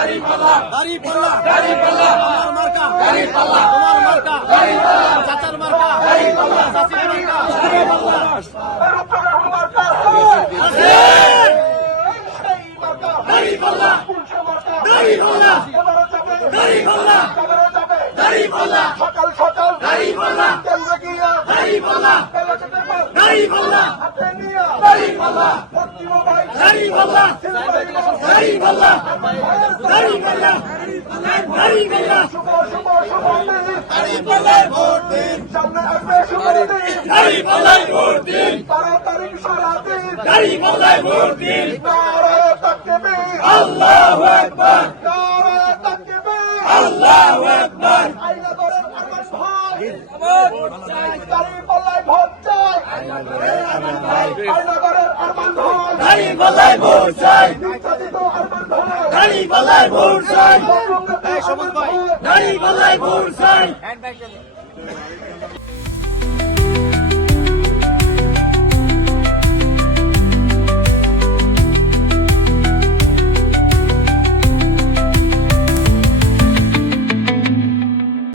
দাঁড়িপাল্লা দাঁড়িপাল্লা দাঁড়িপাল্লা আমার মার্কা দাঁড়িপাল্লা তোমার মার্কা দাঁড়িপাল্লা চাচার মার্কা দাঁড়িপাল্লা চাচির মার্কা দাঁড়িপাল্লা দাঁড়িপাল্লা দাঁড়িপাল্লা দাঁড়িপাল্লা দাঁড়িপাল্লা সকাল সকাল দাঁড়িপাল্লা কেন্দ্রে গিয়া দাঁড়িপাল্লা দাঁড়িপাল্লা দাঁড়িপাল্লা দাঁড়িপাল্লা দাঁড়িপাল্লা দাঁড়িপাল্লা দাঁড়িপাল্লা দাঁড়িপাল্লায় ভোট দিন সামনে আসবে শুভদিন দাঁড়িপাল্লায় ভোট দিন 12 তারিখ সারাদিন দাঁড়িপাল্লায় ভোট দিন নারায়ে তাকবীর আল্লাহু আকবার নারায়ে তাকবীর আল্লাহু আকবার আইনা করেন আরমান ভাই ভোট চাই দাঁড়িপাল্লায় ভোট চাই আইনা করেন আরমান ভাই আইনা করেন আরমান ভাই দাঁড়িপাল্লায় ভোট চাই নির্যাতিত আরমান ভাই দাঁড়িপাল্লায় ভোট চাই এই সবুজ ভাই দাঁড়িপাল্লায় ভোট চাই